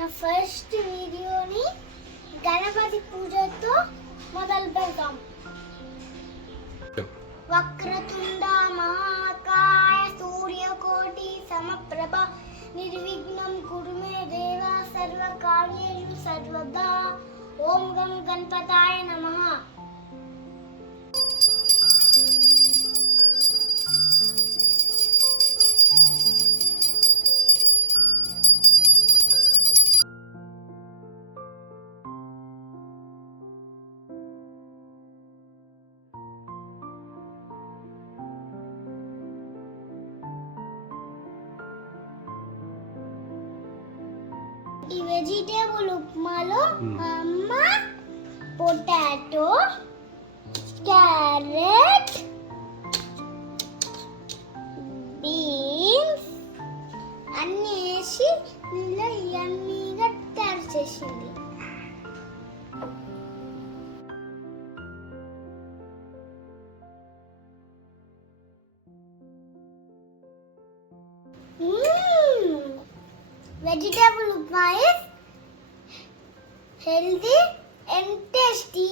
మన ఫస్ట్ వీడియోని గణపతి పూజతో మొదలు పెడతాం. వక్రతుండ మహాకాయ సూర్యకోటి సమప్రభ నిర్విఘ్నం కురు మే దేవ సర్వకార్యేషు సర్వదా. ఓం గం గణపతాయ నమః. ఈ వెజిటేబుల్ ఉప్మాలో అమ్మ పొటాటో, క్యారెట్, బీన్స్ అన్నీ వేసి ఇందులో యమ్మీగా తయారు చేసింది. Vegetable upma is healthy and tasty.